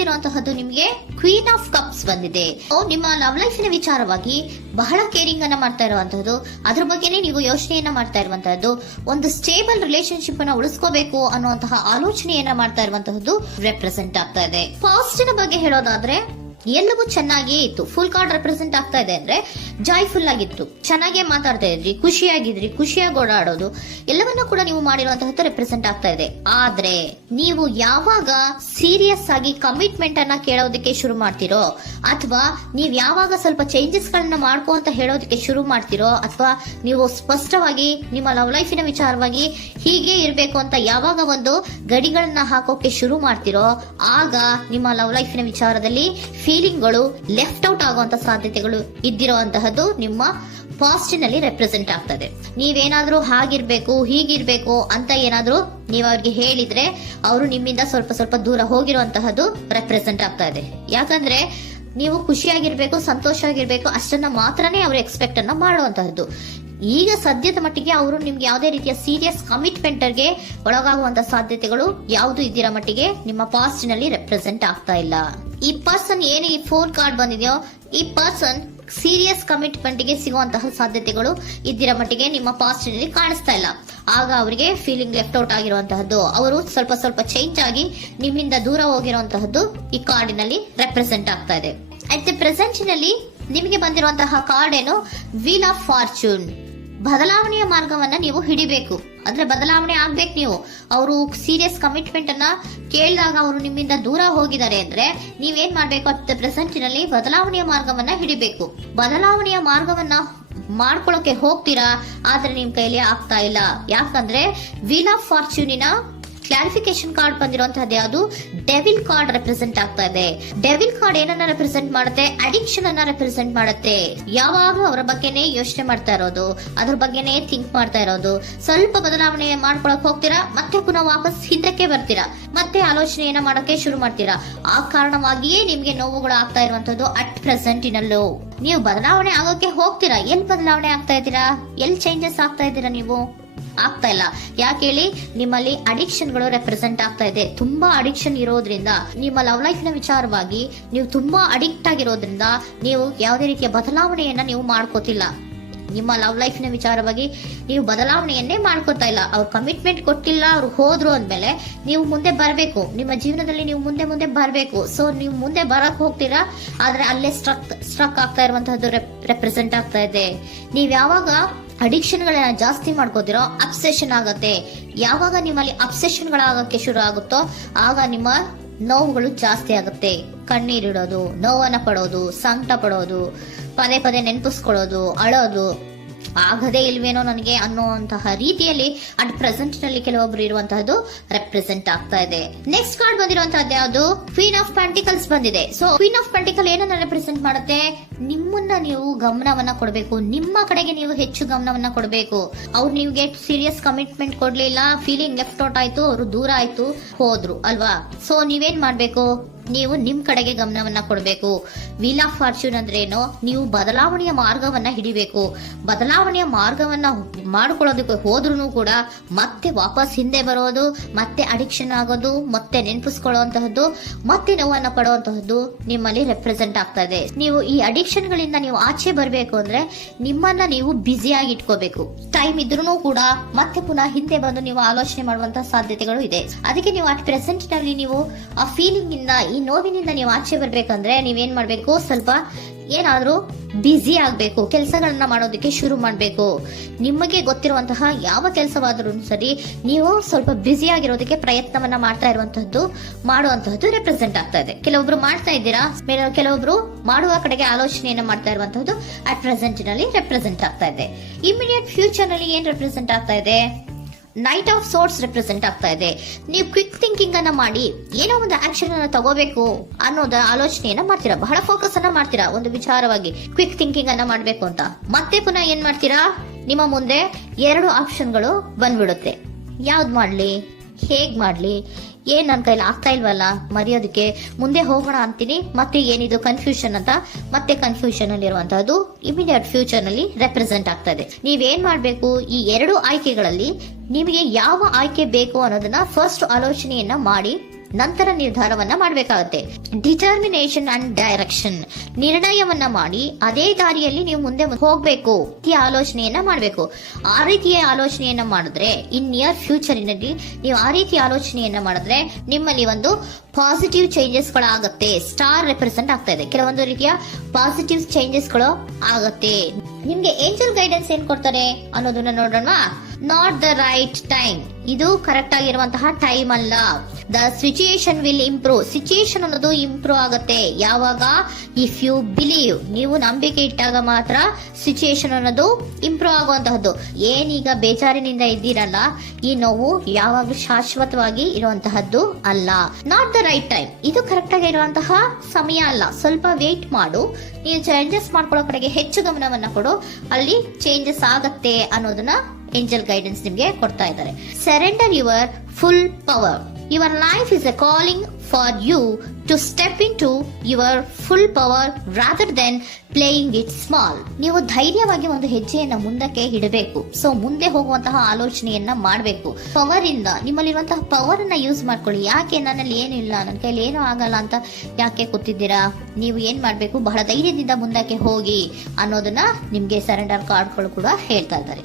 ಬಂದಿರುವಂತಹದ್ದು ನಿಮ್ಗೆ queen of cups ಬಂದಿದೆ. ನಿಮ್ಮ ಲವ್ ಲೈಫಿನ ವಿಚಾರವಾಗಿ ಬಹಳ ಕೇರಿಂಗ್ ಅನ್ನ ಮಾಡ್ತಾ ಇರುವಂತಹದ್ದು, ಅದ್ರ ಬಗ್ಗೆನೇ ನೀವು ಯೋಚನೆಯನ್ನ ಮಾಡ್ತಾ ಇರುವಂತಹದ್ದು, ಒಂದು ಸ್ಟೇಬಲ್ ರಿಲೇಶನ್ಶಿಪ್ ಅನ್ನ ಉಳಿಸ್ಕೋಬೇಕು ಅನ್ನುವಂತಹ ಆಲೋಚನೆಯನ್ನ ಮಾಡ್ತಾ ಇರುವಂತಹದ್ದು ರೆಪ್ರೆಸೆಂಟ್ ಆಗ್ತಾ ಇದೆ. ಪಾಸಿಟಿವ್ ಬಗ್ಗೆ ಹೇಳೋದಾದ್ರೆ ಎಲ್ಲವೂ ಚೆನ್ನಾಗಿಯೇ ಇತ್ತು. ಫುಲ್ ಕಾರ್ಡ್ ರೆಪ್ರೆಸೆಂಟ್ ಆಗ್ತಾ ಇದೆ ಅಂದ್ರೆ ಜಾಯ್ಫುಲ್ ಆಗಿತ್ತು, ಚೆನ್ನಾಗೇ ಮಾತಾಡ್ತಾ ಇದ್ರಿ, ಖುಷಿಯಾಗಿದ್ರಿ, ಖುಷಿಯಾಗಿ ಓಡಾಡೋದು ಎಲ್ಲವನ್ನೂ ಕೂಡ ನೀವು ಮಾಡಿರುವಂತಹದ್ದು ರೆಪ್ರೆಸೆಂಟ್ ಆಗ್ತಾ ಇದೆ. ಆದ್ರೆ ನೀವು ಯಾವಾಗ ಸೀರಿಯಸ್ ಆಗಿ ಕಮಿಟ್ಮೆಂಟ್ ಅನ್ನ ಕೇಳೋದಕ್ಕೆ ಶುರು ಮಾಡ್ತಿರೋ, ಅಥವಾ ನೀವ್ ಯಾವಾಗ ಸ್ವಲ್ಪ ಚೇಂಜಸ್ ಗಳನ್ನ ಮಾಡ್ಕೋ ಅಂತ ಹೇಳೋದಕ್ಕೆ ಶುರು ಮಾಡ್ತಿರೋ, ಅಥವಾ ನೀವು ಸ್ಪಷ್ಟವಾಗಿ ನಿಮ್ಮ ಲವ್ ಲೈಫಿನ ವಿಚಾರವಾಗಿ ಹೀಗೆ ಇರಬೇಕು ಅಂತ ಯಾವಾಗ ಒಂದು ಗಡಿಗಳನ್ನ ಹಾಕೋಕೆ ಶುರು ಮಾಡ್ತಿರೋ, ಆಗ ನಿಮ್ಮ ಲವ್ ಲೈಫಿನ ವಿಚಾರದಲ್ಲಿ ಫೀಲಿಂಗ್ಗಳು ಲೆಫ್ಟ್ ಔಟ್ ಆಗುವಂತ ಸಾಧ್ಯತೆಗಳು ಇದ್ದಿರುವಂತಹದ್ದು ನಿಮ್ಮ ಪಾಸ್ಟಿನಲ್ಲಿ ರೆಪ್ರೆಸೆಂಟ್ ಆಗ್ತದೆ. ನೀವೇನಾದ್ರೂ ಹಾಗಿರ್ಬೇಕು ಹೀಗಿರ್ಬೇಕು ಅಂತ ಏನಾದ್ರೂ ನೀವು ಅವ್ರಿಗೆ ಹೇಳಿದ್ರೆ ಅವರು ನಿಮ್ಮಿಂದ ಸ್ವಲ್ಪ ಸ್ವಲ್ಪ ದೂರ ಹೋಗಿರುವಂತಹದ್ದು ರೆಪ್ರೆಸೆಂಟ್ ಆಗ್ತಾ ಇದೆ. ಯಾಕಂದ್ರೆ ನೀವು ಖುಷಿಯಾಗಿರ್ಬೇಕು, ಸಂತೋಷ ಆಗಿರ್ಬೇಕು ಅಷ್ಟನ್ನ ಮಾತ್ರನೇ ಅವರು ಎಕ್ಸ್ಪೆಕ್ಟ್ ಅನ್ನ ಮಾಡುವಂತಹದ್ದು. ಈಗ ಸದ್ಯದ ಮಟ್ಟಿಗೆ ಅವರು ನಿಮ್ಗೆ ಯಾವುದೇ ರೀತಿಯ ಸೀರಿಯಸ್ ಕಮಿಟ್ಮೆಂಟ್ ಗೆ ಒಳಗಾಗುವಂತ ಸಾಧ್ಯತೆಗಳು ಯಾವುದು ಇದ್ದಿರೋ ಮಟ್ಟಿಗೆ ನಿಮ್ಮ ಪಾಸ್ಟ್ ನಲ್ಲಿ ರೆಪ್ರೆಸೆಂಟ್ ಆಗ್ತಾ ಇಲ್ಲ. ಈ ಪರ್ಸನ್ ಏನು ಈ 4 ಕಾರ್ಡ್ ಬಂದಿದೆಯೋ, ಈ ಪರ್ಸನ್ ಸೀರಿಯಸ್ ಕಮಿಟ್ಮೆಂಟ್ ಗೆ ಸಿಗುವಂತಹ ಸಾಧ್ಯತೆಗಳು ಇದ್ದಿರೋ ಮಟ್ಟಿಗೆ ನಿಮ್ಮ ಪಾಸ್ಟ್ ನಲ್ಲಿ ಕಾಣಿಸ್ತಾ ಇಲ್ಲ. ಆಗ ಅವರಿಗೆ ಫೀಲಿಂಗ್ ಲೆಫ್ಟ್ ಔಟ್ ಆಗಿರುವಂತಹದ್ದು, ಅವರು ಸ್ವಲ್ಪ ಸ್ವಲ್ಪ ಚೇಂಜ್ ಆಗಿ ನಿಮ್ಮಿಂದ ದೂರ ಹೋಗಿರುವಂತಹದ್ದು ಈ ಕಾರ್ಡಿನಲ್ಲಿ ರೆಪ್ರೆಸೆಂಟ್ ಆಗ್ತಾ ಇದೆ. ಅಟ್ ದಿ ಪ್ರೆಸೆಂಟ್ ನಲ್ಲಿ ನಿಮಗೆ ಬಂದಿರುವಂತಹ ಕಾರ್ಡ್ ಏನು, ವೀಲ್ ಆಫ್ ಫಾರ್ಚೂನ್. ಬದಲಾವಣೆಯ ಮಾರ್ಗವನ್ನ ನೀವು ಹಿಡಿಬೇಕು, ಅಂದ್ರೆ ಬದಲಾವಣೆ ಆಗ್ಬೇಕು. ನೀವು ಅವರು ಸೀರಿಯಸ್ ಕಮಿಟ್ಮೆಂಟ್ ಅನ್ನ ಕೇಳಿದಾಗ ಅವರು ನಿಮ್ಮಿಂದ ದೂರ ಹೋಗಿದ್ದಾರೆ ಅಂದ್ರೆ ನೀವೇನ್ ಮಾಡ್ಬೇಕು, ಅಟ್ ಪ್ರೆಸೆಂಟ್ ನಲ್ಲಿ ಬದಲಾವಣೆಯ ಮಾರ್ಗವನ್ನ ಹಿಡಿಬೇಕು. ಬದಲಾವಣೆಯ ಮಾರ್ಗವನ್ನ ಮಾಡ್ಕೊಳ್ಳೋಕೆ ಹೋಗ್ತೀರಾ, ಆದ್ರೆ ನಿಮ್ ಕೈಲಿ ಆಗ್ತಾ ಇಲ್ಲ. ಯಾಕಂದ್ರೆ ವೀಲ್ ಆಫ್ ಫಾರ್ಚೂನಿನ ಕ್ಲಾರಿಫಿಕೇಶನ್ ಕಾರ್ಡ್ ಬಂದಿರುವಂತಹದ್ದು ಯಾವುದು, ಡೆವಿಲ್ ಕಾರ್ಡ್ ರೆಪ್ರೆಸೆಂಟ್ ಆಗ್ತಾ ಇದೆ. ಡೆವಿಲ್ ಕಾರ್ಡ್ ಏನನ್ನ ರೆಪ್ರೆಸೆಂಟ್ ಮಾಡುತ್ತೆ, ಅಡಿಕ್ಷನ್ ಅನ್ನ ರೆಪ್ರೆಸೆಂಟ್ ಮಾಡುತ್ತೆ. ಯಾವಾಗ್ಲೂ ಅವರ ಬಗ್ಗೆನೇ ಯೋಚನೆ ಮಾಡ್ತಾ ಇರೋದು, ಅದ್ರ ಬಗ್ಗೆನೇ ಥಿಂಕ್ ಮಾಡ್ತಾ ಇರೋದು. ಸ್ವಲ್ಪ ಬದಲಾವಣೆ ಮಾಡ್ಕೊಳಕ್ ಹೋಗ್ತೀರಾ, ಮತ್ತೆ ಪುನಃ ವಾಪಸ್ ಹಿಂದಕ್ಕೆ ಬರ್ತೀರಾ, ಮತ್ತೆ ಆಲೋಚನೆಯನ್ನ ಮಾಡೋಕೆ ಶುರು ಮಾಡ್ತೀರಾ. ಆ ಕಾರಣವಾಗಿಯೇ ನಿಮ್ಗೆ ನೋವುಗಳು ಆಗ್ತಾ ಇರುವಂತದ್ದು ಅಟ್ ಪ್ರೆಸೆಂಟ್ ಇನಲ್ಲೂ. ನೀವು ಬದಲಾವಣೆ ಆಗೋಕೆ ಹೋಗ್ತೀರಾ, ಎಲ್ಲಿ ಬದಲಾವಣೆ ಆಗ್ತಾ ಇದ್ದೀರಾ, ಎಲ್ಲಿ ಚೇಂಜಸ್ ಆಗ್ತಾ ಇದ್ದೀರಾ, ನೀವು ಆಗ್ತಾ ಇಲ್ಲ. ಯಾಕೆ ಹೇಳಿ, ನಿಮ್ಮಲ್ಲಿ ಅಡಿಕ್ಷನ್ ಗಳು ರೆಪ್ರೆಸೆಂಟ್ ಆಗ್ತಾ ಇದೆ. ತುಂಬಾ ಅಡಿಕ್ಷನ್ ಇರೋದ್ರಿಂದ, ನಿಮ್ಮ ಲವ್ ಲೈಫ್ ನ ವಿಚಾರವಾಗಿ ನೀವು ತುಂಬಾ ಅಡಿಕ್ಟ್ ಆಗಿರೋದ್ರಿಂದ ನೀವು ಯಾವುದೇ ರೀತಿಯ ಬದಲಾವಣೆಯನ್ನ ನೀವು ಮಾಡ್ಕೋತಿಲ್ಲ. ನಿಮ್ಮ ಲವ್ ಲೈಫ್ ನ ವಿಚಾರವಾಗಿ ನೀವು ಬದಲಾವಣೆಯನ್ನೇ ಮಾಡ್ಕೋತಾ ಇಲ್ಲ. ಅವ್ರು ಕಮಿಟ್ಮೆಂಟ್ ಕೊಟ್ಟಿಲ್ಲ, ಅವ್ರು ಹೋದ್ರು ಅಂದ್ಮೇಲೆ ನೀವು ಮುಂದೆ ಬರಬೇಕು, ನಿಮ್ಮ ಜೀವನದಲ್ಲಿ ನೀವು ಮುಂದೆ ಮುಂದೆ ಬರಬೇಕು. ಸೊ ನೀವು ಮುಂದೆ ಬರಕ್ ಹೋಗ್ತೀರಾ, ಆದ್ರೆ ಅಲ್ಲೇ ಸ್ಟ್ರಕ್ ಆಗ್ತಾ ಇರುವಂತಹದ್ದು ರೆಪ್ರೆಸೆಂಟ್ ಆಗ್ತಾ ಇದೆ. ನೀವ್ ಯಾವಾಗ ಅಡಿಕ್ಷನ್ ಗಳನ್ನ ಜಾಸ್ತಿ ಮಾಡ್ಕೋತಿರೋ ಅಬ್ಸೆಷನ್ ಆಗತ್ತೆ. ಯಾವಾಗ ನಿಮ್ಮಲ್ಲಿ ಅಬ್ಸೆಷನ್ ಗಳಾಗಕ್ಕೆ ಶುರು ಆಗುತ್ತೋ ಆಗ ನಿಮ್ಮ ನೋವುಗಳು ಜಾಸ್ತಿ ಆಗುತ್ತೆ. ಕಣ್ಣೀರಿಡೋದು, ನೋವನ್ನ ಪಡೋದು, ಸಂಕಟ ಪಡೋದು, ಪದೇ ಪದೇ ನೆನಪಿಸ್ಕೊಳ್ಳೋದು, ಅಳೋದು, ಆಗದೇ ಇಲ್ವೇನೋ ನನಗೆ ಅನ್ನುವಂತಹ ರೀತಿಯಲ್ಲಿ ಅಟ್ ಪ್ರೆಸೆಂಟ್ ನಲ್ಲಿ ಕೆಲವೊಬ್ರು ಇರುವಂತಹದ್ದು ರೆಪ್ರೆಸೆಂಟ್ ಆಗ್ತಾ ಇದೆ. ನೆಕ್ಸ್ಟ್ ಕಾರ್ಡ್ ಬಂದಿರುವಂತಹದ್ದು ಯಾವುದು, ಕ್ವೀನ್ ಆಫ್ ಪೆಂಟಿಕಲ್ಸ್ ಬಂದಿದೆ. ಸೊ ಕ್ವೀನ್ ಆಫ್ ಪೆಂಟಿಕಲ್ ಏನನ್ನ ರೆಪ್ರೆಸೆಂಟ್ ಮಾಡುತ್ತೆ, ನಿಮ್ಮನ್ನ ನೀವು ಗಮನವನ್ನ ಕೊಡಬೇಕು, ನಿಮ್ಮ ಕಡೆಗೆ ನೀವು ಹೆಚ್ಚು ಗಮನವನ್ನ ಕೊಡಬೇಕು. ಅವ್ರು ನಿಮ್ಗೆ ಸೀರಿಯಸ್ ಕಮಿಟ್ಮೆಂಟ್ ಕೊಡ್ಲಿಲ್ಲ, ಫೀಲಿಂಗ್ ಲೆಫ್ಟ್ ಔಟ್ ಆಯ್ತು, ಅವರು ದೂರ ಆಯ್ತು, ಹೋದ್ರು ಅಲ್ವಾ. ಸೊ ನೀವೇನ್ ಮಾಡ್ಬೇಕು, ನೀವು ನಿಮ್ ಕಡೆಗೆ ಗಮನವನ್ನ ಕೊಡಬೇಕು. ವೀಲ್ ಆಫ್ ಫಾರ್ಚೂನ್ ಅಂದ್ರೆ ಏನೋ, ನೀವು ಬದಲಾವಣೆಯ ಮಾರ್ಗವನ್ನ ಹಿಡಿಬೇಕು. ಬದಲಾವಣೆಯ ಮಾರ್ಗವನ್ನ ಮಾಡ್ಕೊಳ್ಳೋದಕ್ಕೆ ಹೋದ್ರೂ ಕೂಡ ಮತ್ತೆ ವಾಪಸ್ ಹಿಂದೆ ಬರೋದು, ಮತ್ತೆ ಅಡಿಕ್ಷನ್ ಆಗೋದು, ಮತ್ತೆ ನೆನಪಿಸ್ಕೊಳ್ಳುವಂತಹದ್ದು, ಮತ್ತೆ ನೋವನ್ನ ಪಡುವಂತಹದ್ದು ನಿಮ್ಮಲ್ಲಿ ರೆಪ್ರೆಸೆಂಟ್ ಆಗ್ತಾ ಇದೆ. ನೀವು ಈ ಅಡಿಕ್ಷನ್ ಗಳಿಂದ ನೀವು ಆಚೆ ಬರಬೇಕು ಅಂದ್ರೆ ನಿಮ್ಮನ್ನ ನೀವು ಬ್ಯುಸಿಯಾಗಿ ಇಟ್ಕೋಬೇಕು. ಟೈಮ್ ಇದ್ರೂ ಕೂಡ ಮತ್ತೆ ಪುನಃ ಹಿಂದೆ ಬಂದು ನೀವು ಆಲೋಚನೆ ಮಾಡುವಂತಹ ಸಾಧ್ಯತೆಗಳು ಇದೆ. ಅದಕ್ಕೆ ನೀವು ಅಟ್ ಪ್ರೆಸೆಂಟ್ ನಲ್ಲಿ ನೀವು ಆ ಫೀಲಿಂಗ್ ಇಂದ, ಈ ನೋವಿನಿಂದ ನೀವು ಆಚೆ ಬರ್ಬೇಕಂದ್ರೆ ನೀವೇನ್ ಮಾಡ್ಬೇಕು, ಸ್ವಲ್ಪ ಏನಾದ್ರೂ ಬ್ಯುಸಿ ಆಗ್ಬೇಕು, ಕೆಲಸಗಳನ್ನ ಮಾಡೋದಕ್ಕೆ ಶುರು ಮಾಡ್ಬೇಕು. ನಿಮಗೆ ಗೊತ್ತಿರುವಂತಹ ಯಾವ ಕೆಲಸವಾದ್ರೂ ಸರಿ, ನೀವು ಸ್ವಲ್ಪ ಬ್ಯುಸಿ ಆಗಿರೋದಕ್ಕೆ ಪ್ರಯತ್ನವನ್ನ ಮಾಡ್ತಾ ಇರುವಂತಹದ್ದು, ಮಾಡುವಂತಹದ್ದು ರೆಪ್ರೆಸೆಂಟ್ ಆಗ್ತಾ ಇದೆ. ಕೆಲವೊಬ್ರು ಮಾಡ್ತಾ ಇದ್ದೀರಾ, ಕೆಲವೊಬ್ರು ಮಾಡುವ ಕಡೆಗೆ ಆಲೋಚನೆಯನ್ನ ಮಾಡ್ತಾ ಇರುವಂತಹದ್ದು ಅಟ್ ಪ್ರೆಸೆಂಟ್ ನಲ್ಲಿ ರೆಪ್ರೆಸೆಂಟ್ ಆಗ್ತಾ ಇದೆ. ಇಮಿಡಿಯೇಟ್ ಫ್ಯೂಚರ್ ನಲ್ಲಿ ಏನ್ ರೆಪ್ರೆಸೆಂಟ್ ಆಗ್ತಾ ಇದೆ, ನೈಟ್ ಆಫ್ ಸೋರ್ಟ್ಸ್ ರೆಪ್ರೆಸೆಂಟ್ ಆಗ್ತಾ ಇದೆ. ನೀವು ಕ್ವಿಕ್ ಥಿಂಕಿಂಗ್ ಅನ್ನ ಮಾಡಿ ಏನೋ ಒಂದು ಆಕ್ಷನ್ ಅನ್ನ ತಗೋಬೇಕು ಅನ್ನೋದ ಆಲೋಚನೆಯನ್ನ ಮಾಡ್ತೀರಾ, ಬಹಳ ಫೋಕಸ್ ಅನ್ನ ಮಾಡ್ತೀರಾ ಒಂದು ವಿಚಾರವಾಗಿ, ಕ್ವಿಕ್ ಥಿಂಕಿಂಗ್ ಅನ್ನ ಮಾಡ್ಬೇಕು ಅಂತ. ಮತ್ತೆ ಪುನಃ ಏನ್ ಮಾಡ್ತೀರಾ, ನಿಮ್ಮ ಮುಂದೆ 2 ಆಪ್ಷನ್ಗಳು ಬಂದ್ಬಿಡುತ್ತೆ. ಯಾವ್ದು ಮಾಡ್ಲಿ, ಹೇಗ್ ಮಾಡ್ಲಿ, ಏನ್ ನನ್ನ ಕೈಲಿ ಆಗ್ತಾ ಇಲ್ವಲ್ಲ ಮರೆಯೋದಕ್ಕೆ, ಮುಂದೆ ಹೋಗೋಣ ಅಂತೀನಿ, ಮತ್ತೆ ಏನಿದು ಕನ್ಫ್ಯೂಷನ್ ಅಂತ ಮತ್ತೆ ಕನ್ಫ್ಯೂಷನ್ ಅಲ್ಲಿ ಇರುವಂತಹದ್ದು ಇಮಿಡಿಯೇಟ್ ಫ್ಯೂಚರ್ ನಲ್ಲಿ ರೆಪ್ರೆಸೆಂಟ್ ಆಗ್ತಾ ಇದೆ. ನೀವೇನ್ ಮಾಡ್ಬೇಕು, ಈ 2 ಆಯ್ಕೆಗಳಲ್ಲಿ ನಿಮಗೆ ಯಾವ ಆಯ್ಕೆ ಬೇಕು ಅನ್ನೋದನ್ನ ಫಸ್ಟ್ ಆಲೋಚನೆಯನ್ನ ಮಾಡಿ ನಂತರ ನಿರ್ಧಾರವನ್ನ ಮಾಡಬೇಕಾಗುತ್ತೆ. ಡಿಟರ್ಮಿನೇಷನ್ ಅಂಡ್ ಡೈರೆಕ್ಷನ್, ನಿರ್ಣಯವನ್ನ ಮಾಡಿ ಅದೇ ದಾರಿಯಲ್ಲಿ ನೀವು ಮುಂದೆ ಹೋಗ್ಬೇಕು. ಈ ಆಲೋಚನೆಯನ್ನ ಮಾಡಬೇಕು. ಆ ರೀತಿಯ ಆಲೋಚನೆಯನ್ನ ಮಾಡಿದ್ರೆ ಇನ್ ನಿಯರ್ ಫ್ಯೂಚರಿನಲ್ಲಿ ನೀವು ಆ ರೀತಿಯ ಆಲೋಚನೆಯನ್ನ ಮಾಡಿದ್ರೆ ನಿಮ್ಮಲ್ಲಿ ಒಂದು ಪಾಸಿಟಿವ್ ಚೇಂಜಸ್ ಗಳಾಗತ್ತೆ. ಸ್ಟಾರ್ ರೆಪ್ರೆಸೆಂಟ್ ಆಗ್ತಾ ಇದೆ, ಕೆಲವೊಂದು ರೀತಿಯ ಪಾಸಿಟಿವ್ ಚೇಂಜಸ್ ಗಳು ಆಗತ್ತೆ. ನಿಮ್ಗೆ ಏಂಜಲ್ ಗೈಡೆನ್ಸ್ ಏನ್ ಕೊಡ್ತಾರೆ ಅನ್ನೋದನ್ನ ನೋಡೋಣ. ನಾಟ್ ದ ರೈಟ್ ಟೈಮ್, ಇದು ಕರೆಕ್ಟ್ ಆಗಿರುವಂತಹ ಟೈಮ್ ಅಲ್ಲ. The situation will improve, situation ಅನ್ನೋದು ಇಂಪ್ರೂವ್ ಆಗುತ್ತೆ ಯಾವಾಗ, ಇಫ್ ಯು ಬಿಲೀವ್, ನೀವು ನಂಬಿಕೆ ಇಟ್ಟಾಗ ಮಾತ್ರ ಸಿಚುಯೇಷನ್ ಅನ್ನೋದು ಇಂಪ್ರೂವ್ ಆಗುವಂತಹದ್ದು. ಏನೀಗ ಬೇಜಾರಿನಿಂದ ಇದ್ದೀರಲ್ಲ, ಈ ನೋವು ಯಾವಾಗಲೂ ಶಾಶ್ವತವಾಗಿ ಇರುವಂತಹದ್ದು ಅಲ್ಲ. ನಾಟ್ ದ ರೈಟ್ ಟೈಮ್, ಇದು ಕರೆಕ್ಟ್ ಆಗಿರುವಂತಹ ಸಮಯ ಅಲ್ಲ. ಸ್ವಲ್ಪ ವೇಟ್ ಮಾಡು, ನೀವು ಚೇಂಜಸ್ ಮಾಡ್ಕೊಳ್ಳೋ ಕಡೆಗೆ ಹೆಚ್ಚು ಗಮನವನ್ನ ಕೊಡು, ಅಲ್ಲಿ ಚೇಂಜಸ್ ಆಗತ್ತೆ ಅನ್ನೋದನ್ನ ಏಂಜಲ್ ಗೈಡೆನ್ಸ್ ನಿಮ್ಗೆ ಕೊಡ್ತಾ ಇದ್ದಾರೆ. Surrender your full power. Your life is a calling for you to step in to your full power rather than playing it small. ನೀವು ಧೈರ್ಯವಾಗಿ ಒಂದು ಹೆಜ್ಜೆಯನ್ನ ಮುಂದಕ್ಕೆ ಇಡಬೇಕು. ಸೊ ಮುಂದೆ ಹೋಗುವಂತಹ ಆಲೋಚನೆಯನ್ನ ಮಾಡಬೇಕು. ಪವರ್ ಇಂದ, ನಿಮ್ಮಲ್ಲಿರುವಂತಹ ಪವರ್ ಅನ್ನ ಯೂಸ್ ಮಾಡ್ಕೊಳ್ಳಿ. ಯಾಕೆ ನನ್ನಲ್ಲಿ ಏನು ಇಲ್ಲ, ನನ್ನ ಕೈಲಿ ಏನೂ ಆಗಲ್ಲ ಅಂತ ಯಾಕೆ ಕೂತಿದ್ದೀರಾ? ನೀವು ಏನ್ ಮಾಡ್ಬೇಕು, ಬಹಳ ಧೈರ್ಯದಿಂದ ಮುಂದಕ್ಕೆ ಹೋಗಿ ಅನ್ನೋದನ್ನ ನಿಮ್ಗೆ ಸರೆಂಡರ್ ಕಾರ್ಡ್ಗಳು ಕೂಡ ಹೇಳ್ತಾ ಇದ್ದಾರೆ.